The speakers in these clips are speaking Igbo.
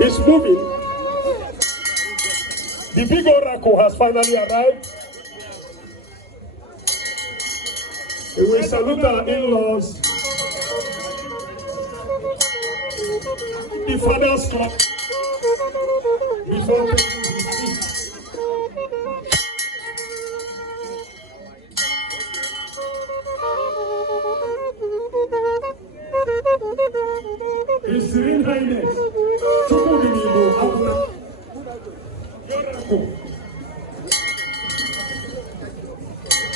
It's moving. The big oracle has finally arrived. We salute our in-laws. The father's club. Before taking his seat. His His Serene Highness, Igbo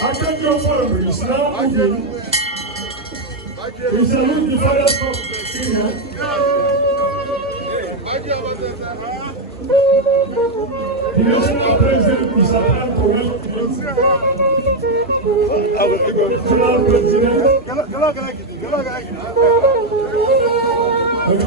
Azaoku is now moving. We salute the fathers of Kenya. The national president is about to welcome the national president. He's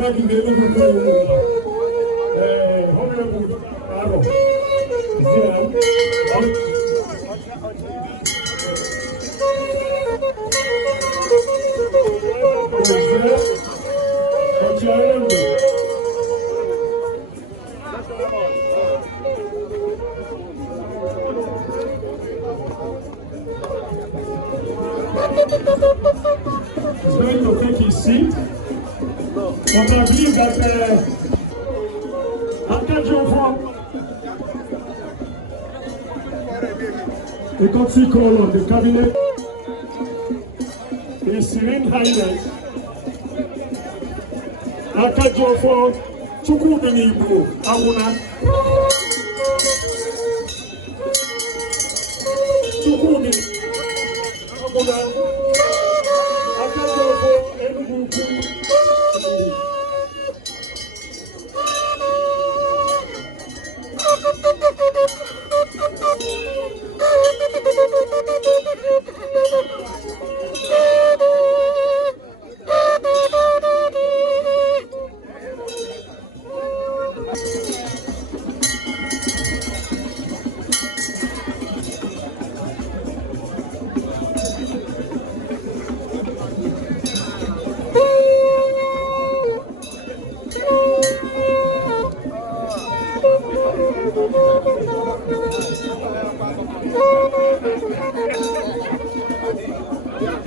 going to take his seat, but I believe that the courtesy call on the cabinet, His Serene Highness, Akajofo Igbo Awuna. Akajofo Enugwu Ukwu.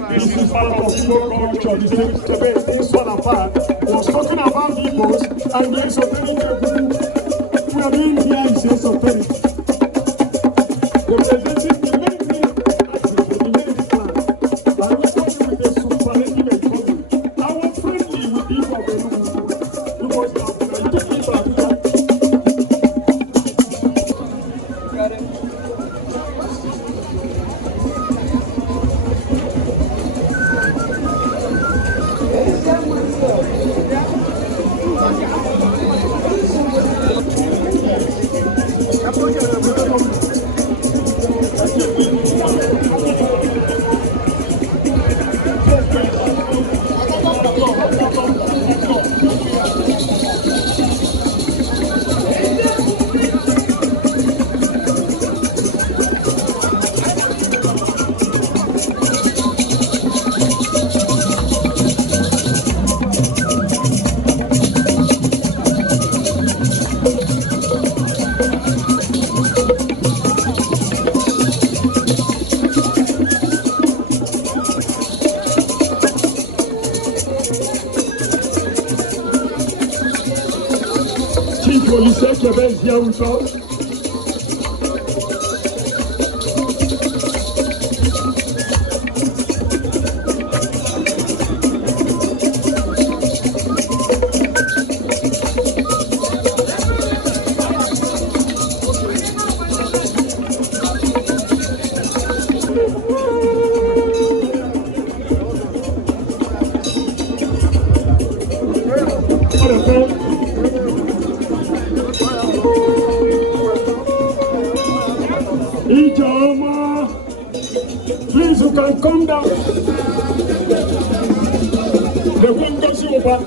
This is part of Igbo culture. This one apart was talking about Igbos and the esoteric we are doing here is esoteric. Representing the main thing, the main plan. And we talk with a superlative economy. Our friendly with the Igbo of Enugwu because I took it back. Police qui avait bien ou pas. Please, you can come down. The wind goes over.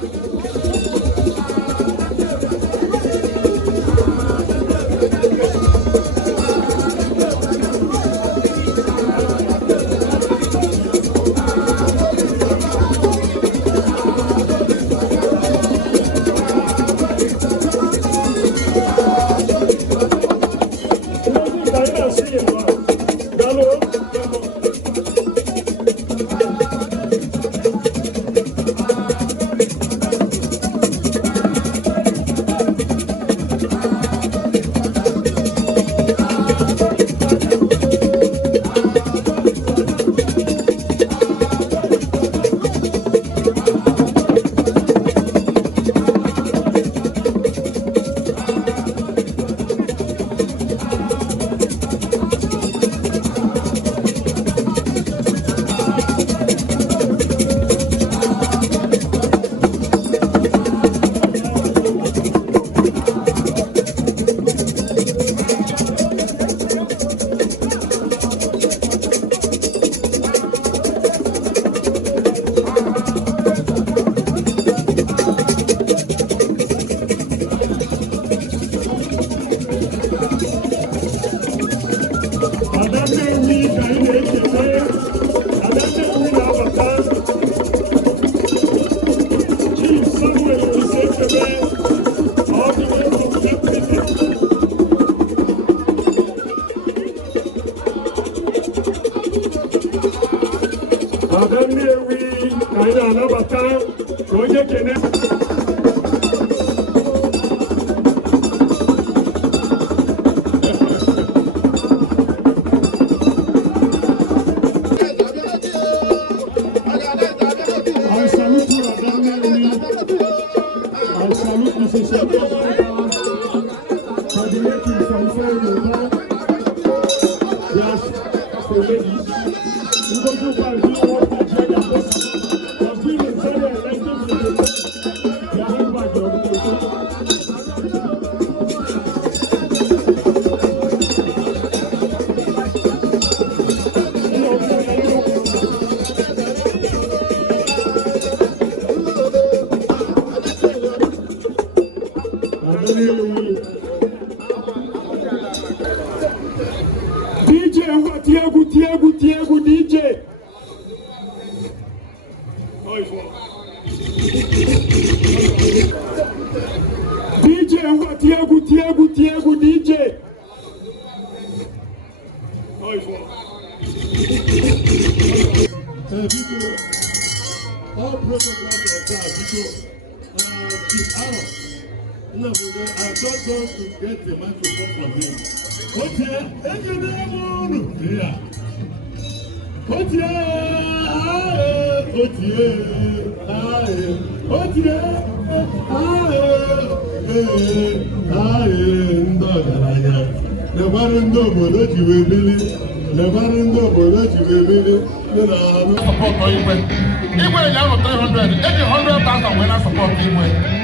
Igwe now 300, 100,000 when I support Igwe.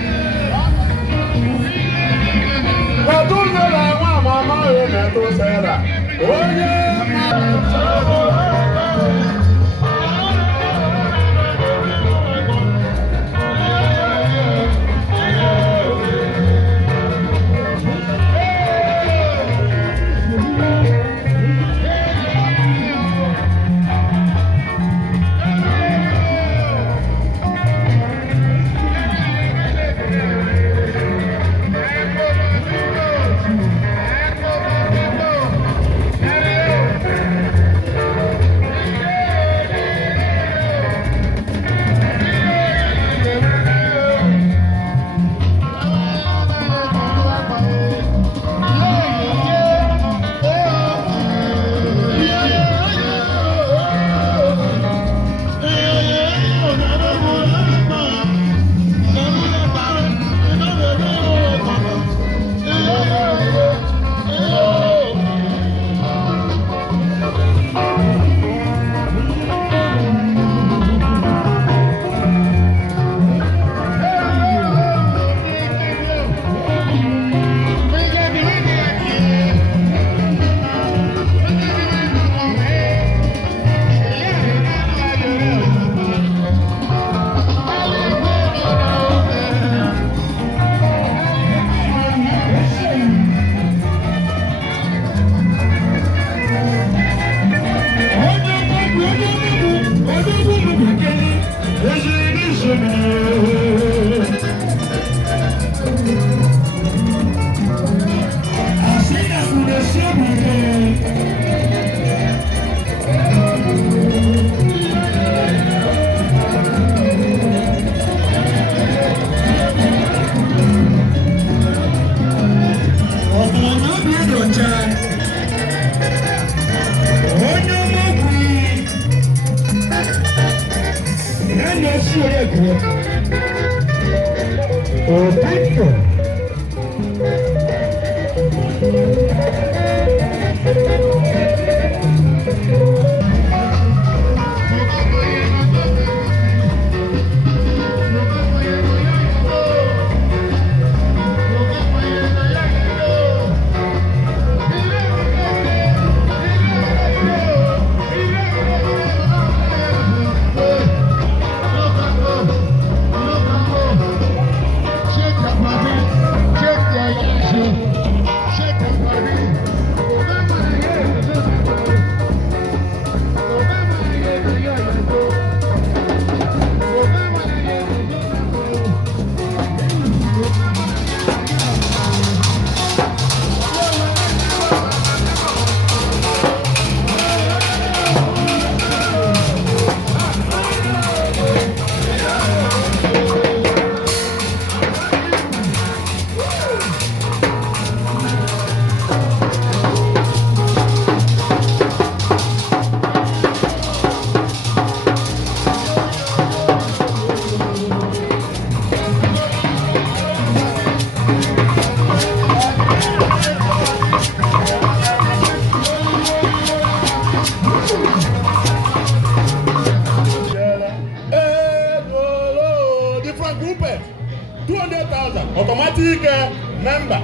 member.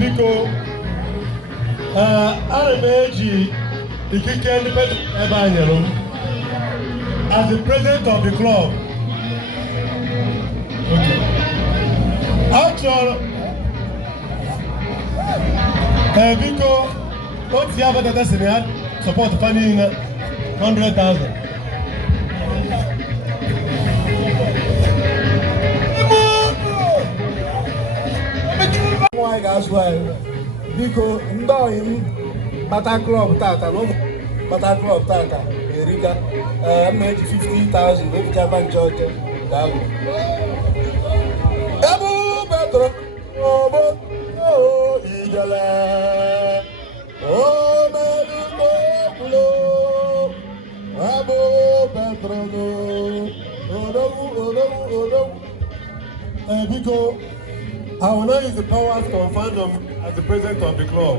Biko, Arameji, Ikike Independent Ebanyelo, as the president of the club. Okay. Actual, Biko, what's the Abatete Senate support funding 100,000? Why guys why? Because ndoi Bata Club Tata no Bata Club Tata Erika made 50,000 with Japan George Dabu Petro oh Igala oh Melulo Abu Petro Because I will not use the powers conferred on as the president of the club.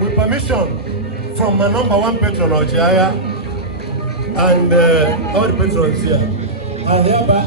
With permission from my number one patron, Ojiaya, and all the patrons here, I hereby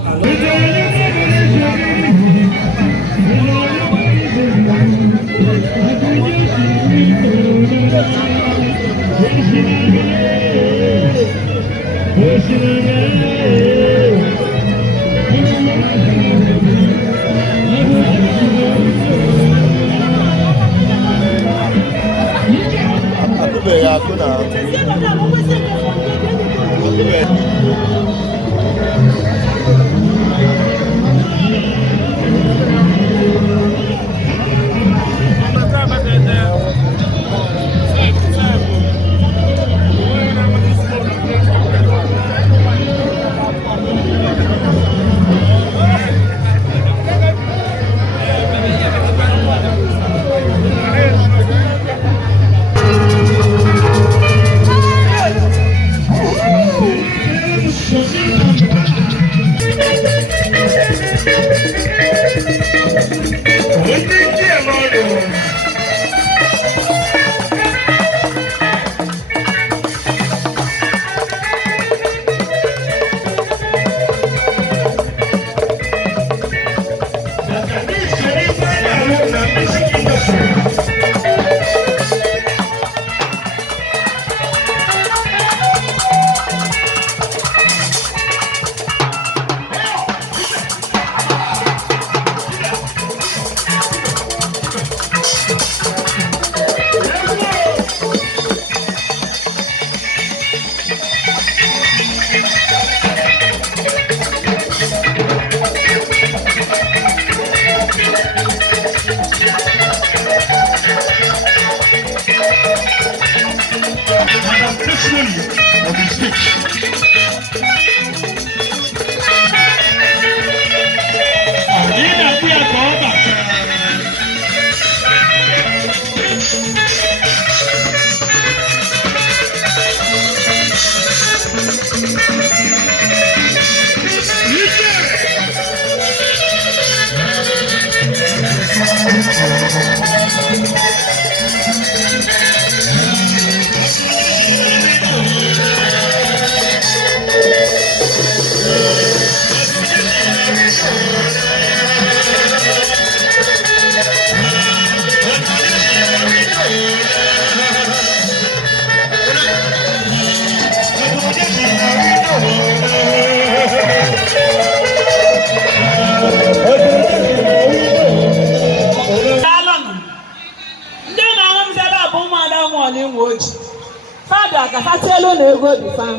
Father, ka fatelo na ego bi fam.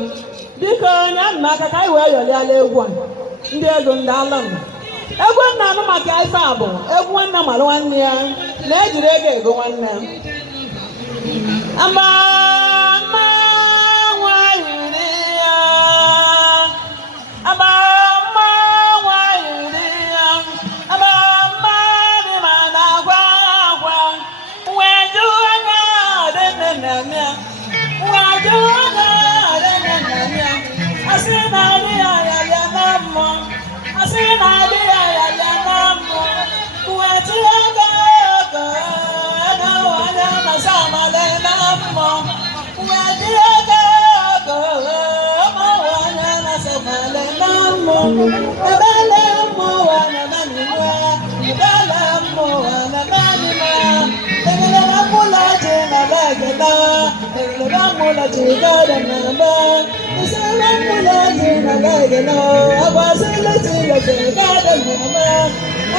Biko nya nna aka kai we yoli ala egwu a. Ndị ego ndị ala m. Egwu nna anụ maka ife abụ. Egwu nwanne malụ nwanne ya. Na ejiri ego nwanne. Ama nwanyị ya. Ama nwanyị ya. Ama dị ma na agwa agwa. Weju anya dị nne nne. mula chigada namba. Isala mula jina legeno. Abasila chiga chigada namba.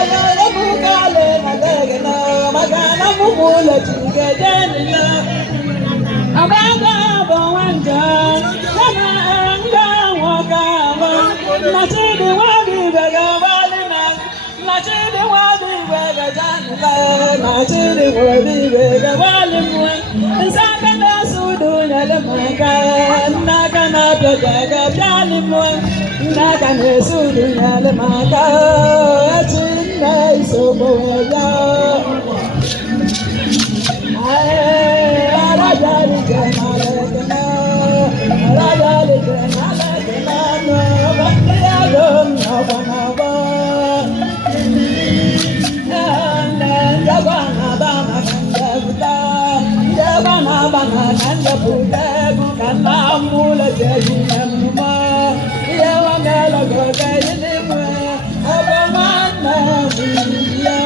Agala mukale na legeno. Magana mula chiga janila. Abaga bawanja. Sama anga wakama. Nachidi wadi bega walina. Nachidi wadi bega janila. Nachidi wadi bega walina. Nsaka na sudu nyale maka. Naka na pyaga pyalimwa. Naka na sudu nyale maka. China isobo ya. Rajali janalekena. Rajali janalekena. Bakiyadon nabanaba. Jabanaba kanjabuta. Jabanaba kanjabuta. Kanamula jajinamuma. Yawamela gogayinimwe. Abamana biya.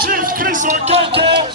Chief Chris Okeke.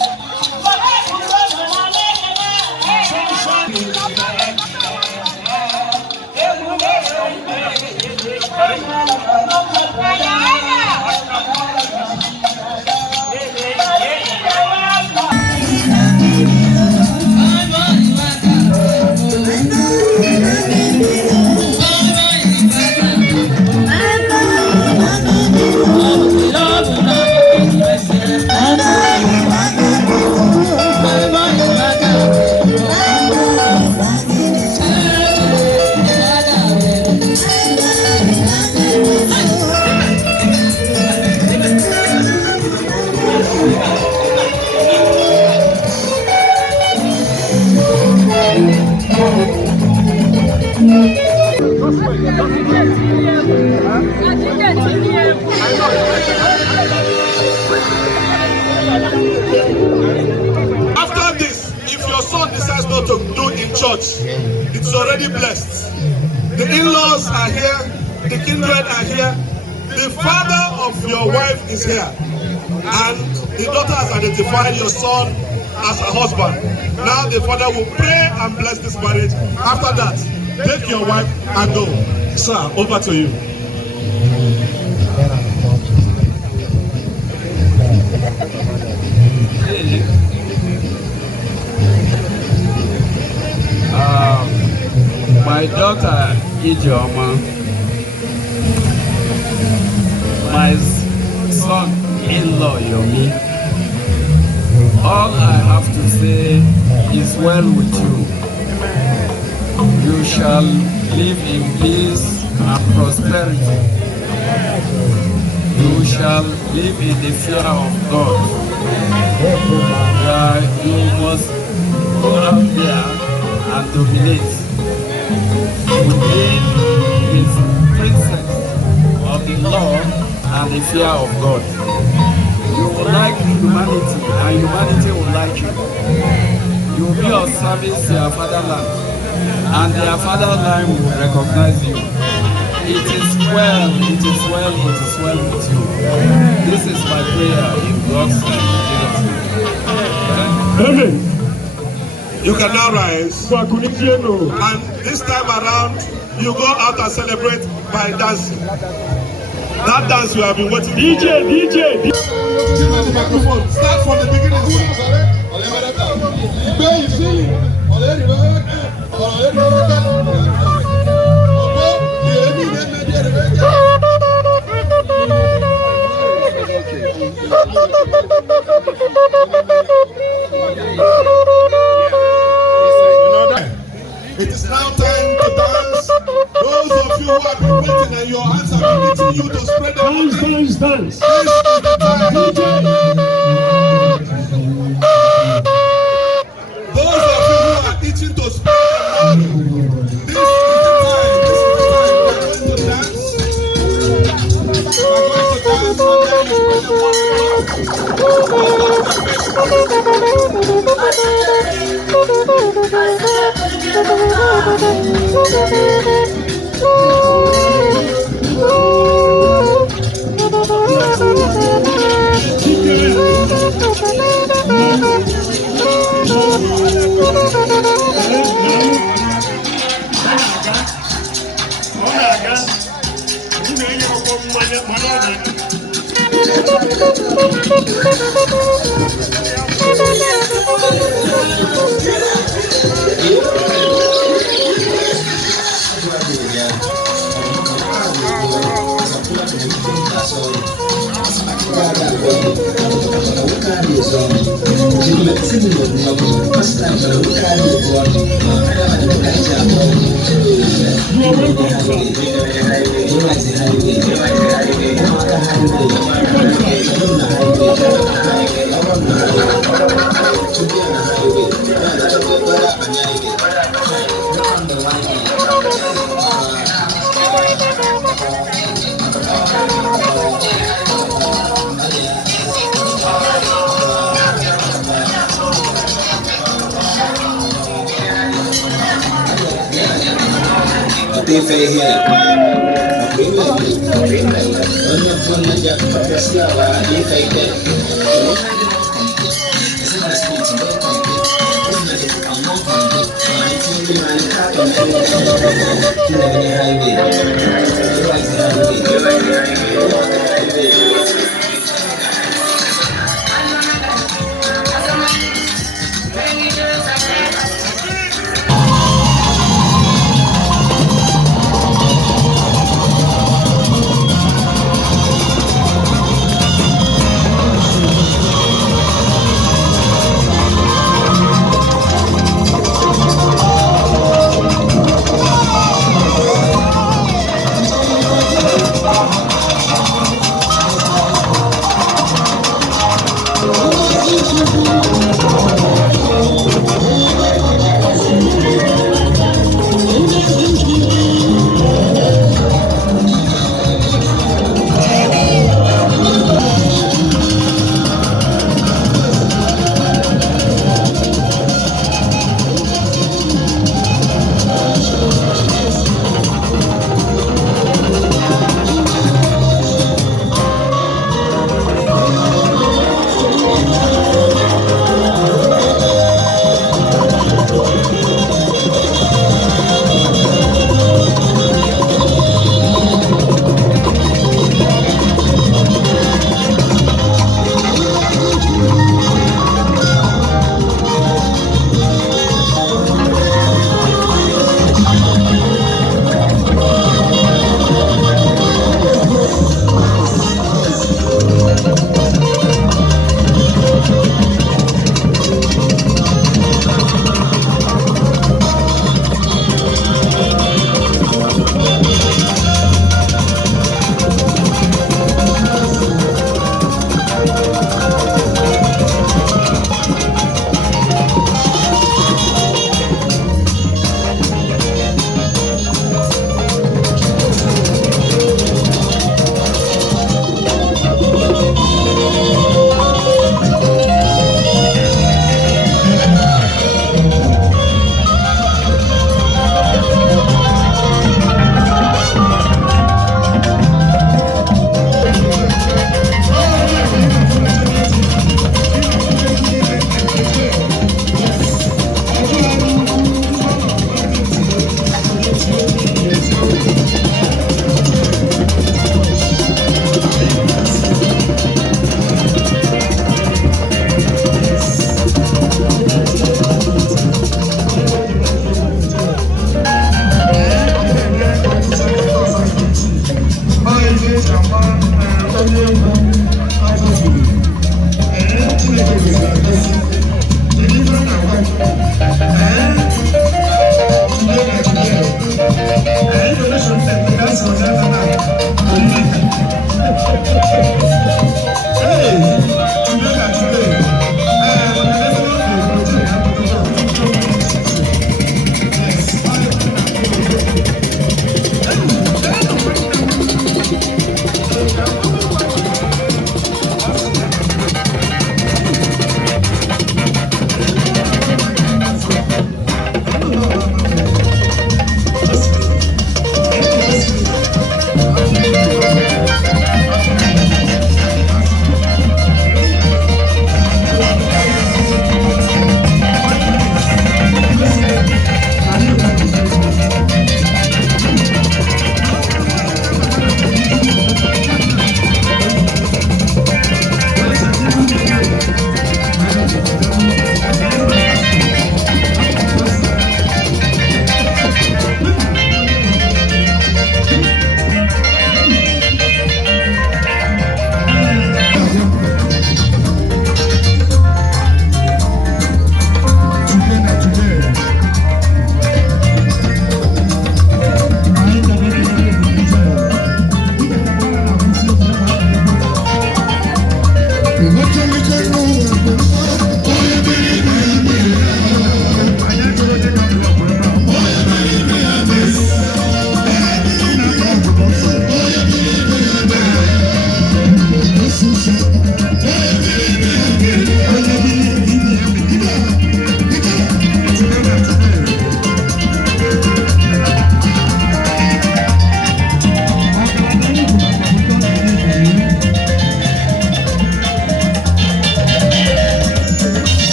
After this, if your son decides not to do in church, it's already blessed. The in-laws are here, the kindred are here, the father of your wife is here, and the daughter has identified your son as a husband. Now the father will pray and bless this marriage. After that, take your wife and go. Sir, over to you. My daughter Ijeoma, my son-in-law Yomi, all I have to say is well with you. You shall live in peace and prosperity. You shall live in the fear of God. You must go out there and dominate. Within his precepts of the law and the fear of God. You will like humanity and humanity will like you. You will be of service to your fatherland and their fatherland will recognize you. It is well, it is well, it is well with you. This is my prayer in God's name. Amen. You can now rise. And this time around, you go out and celebrate by dancing. That dance you have been waiting for. DJ. Give me the microphone. Start from the beginning. It is now time to dance. Those of you who have been waiting and your hands have been meeting you to spread them. Dance. This is the time. Those of you who are itching to spread them. This is the time. We're going to dance. We're going to dance and then you spread them one Here. Thank you.